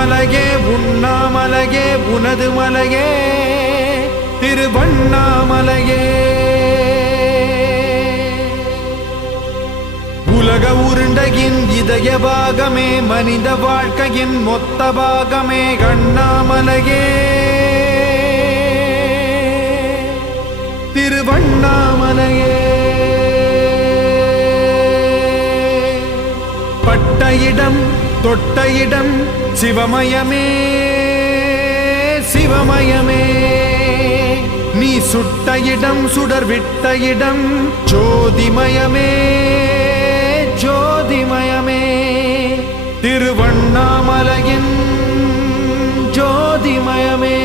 உண்ணாமலையே உண்ணாமலையே உனது மலையே திருவண்ணாமலையே. உலக உருண்டையின் இதய பாகமே மனித வாழ்க்கையின் மொத்த பாகமே அண்ணாமலையே திருவண்ணாமலையே. பட்ட இடம் தொட்ட இடம் சிவமயமே சிவமயமே. நீ சுட்ட இடம் சுடர் விட்ட இடம் ஜோதிமயமே ஜோதிமயமே. திருவண்ணாமலையின் ஜோதிமயமே.